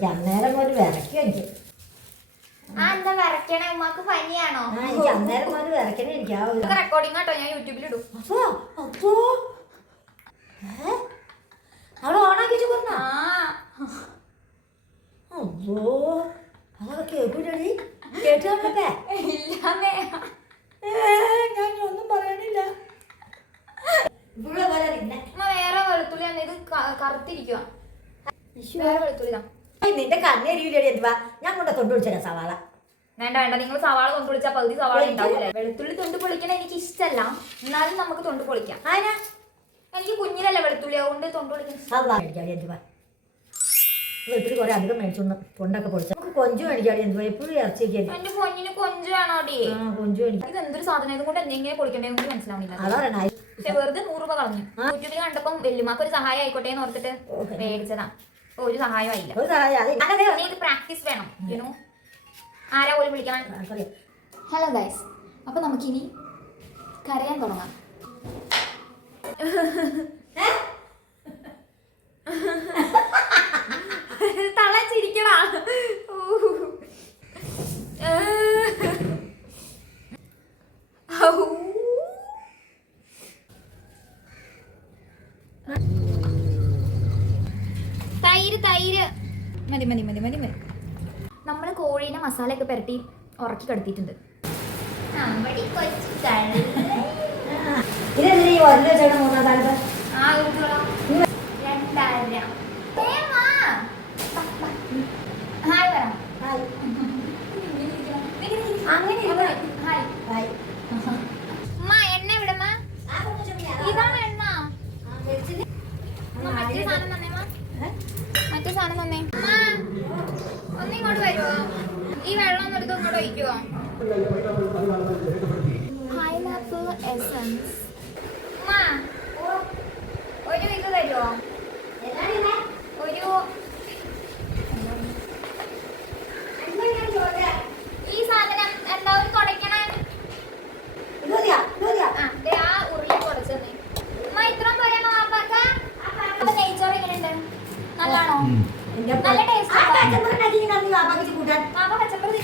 എനിക്ക് അന്നേരം പോലെ വിറയ്ക്കും എനിക്ക്. എന്താ വിറയ്ക്കണേ? ഉമ്മാക്ക് പനിയാണോ? എനിക്ക് അന്നേരം പോലെ വിറയ്ക്കണേ എനിക്ക്. റെക്കോർഡിംഗ് കേട്ടോ, ഞാൻ യൂട്യൂബിലിടും. അപ്പോ അവിടെ ഓണാക്കി പറഞ്ഞ അപ്പോ അതൊക്കെ കേൾക്കൂലി കേട്ടേ? ഇല്ലാന്നേ. ഞാൻ ഒന്നും പറയാനില്ല. ഇവിടെ പോലെ വേറെ വെളുത്തുള്ളി തന്നെ, ഇത് കറുത്തിരിക്കുക. വെളുത്തുള്ളി നിന്റെ കണ്ണെരിയില്ലേ എന്തുവാ? ഞാൻ കൊണ്ട് തൊണ്ട് വിളിച്ചാ സവാള. വേണ്ട വേണ്ട, നിങ്ങൾ സവാള തൊണ്ട് പൊളിച്ചാൽ പകുതി സവാള ഉണ്ടാവില്ല. വെളുത്തുള്ളി തൊണ്ട് പൊളിക്കണ എനിക്ക് ഇഷ്ടമല്ല, എന്നാലും നമുക്ക് തൊണ്ട് പൊളിക്കാം. എനിക്ക് കുഞ്ഞിലല്ലേ വെളുത്തുള്ളി, അതുകൊണ്ട് തൊണ്ട് പൊളിക്കാൻ. എന്തുവാ വെളുത്തുള്ളി കുറെ അധികം മേടിച്ചോണ്ട് തൊണ്ടൊക്കെ പൊളിച്ച നമുക്ക് കൊഞ്ചു മേടിക്കാടി. എന്തുവാ എപ്പോഴും ഇറച്ചിയൊക്കെ എന്റെ പൊന്നിന് കൊഞ്ചു വേണോടി? കൊഞ്ചു മേടിക്കും. ഇത് എന്തൊരു സാധനം, ഇതുകൊണ്ട് എന്തെങ്കിലും പൊളിക്കണ്ടേന്ന് മനസ്സിലാവുന്നില്ല. അതാണ് പക്ഷെ വെറുതെ 100 രൂപ കളഞ്ഞു. യൂട്യൂബിൽ കണ്ടപ്പം വെല്ലുമാക്ക് ഒരു സഹായം ആയിക്കോട്ടെ എന്ന് ഓർത്തിട്ട് മേടിച്ചതാ. ഒരു സഹായം ആയില്ല. ഇത് പ്രാക്ടീസ് വേണം. യുനോ ആരാ പോലും വിളിക്കാൻ. ഹലോ ഗൈസ്, അപ്പൊ നമുക്കിനി കരയാൻ തുടങ്ങാം. തളച്ചിരിക്കണ തൈര് തൈര് മതി മതി മതി മതി മതി. നമ്മൾ കോഴീനെ മസാലയൊക്കെ പുരട്ടി ഉറക്കി കടത്തിയിട്ടുണ്ട്. എണ്ണ എവിടെമ്മ? ഇതാണ് എണ്ണ. മറ്റേ സാധനം തന്നെ, മറ്റേ സാധനം തന്നെ. ഒന്നിങ്ങോട്ട് വരുമോ? ഈ വെള്ളം ഒന്ന് എടുത്ത് ഇങ്ങോട്ട് ഒഴിക്കുവോ? പൈനാപ്പിൾ എസൻസ് ഒരു ഇത് തരുമോ? ഒരു ഈ സാധനം എല്ലാവരും തുടയ്ക്കണേ. ആ ഉരുളി തുടച്ചെന്നേ. ഇത്രയും പോരാണോ വാപ്പാക്ക്? അപ്പൊ നെയ്ച്ചോറ് എങ്ങനെയുണ്ട്? നല്ലാണോ? നല്ല ടേസ്റ്റ്. വാപ്പ പച്ചക്കറി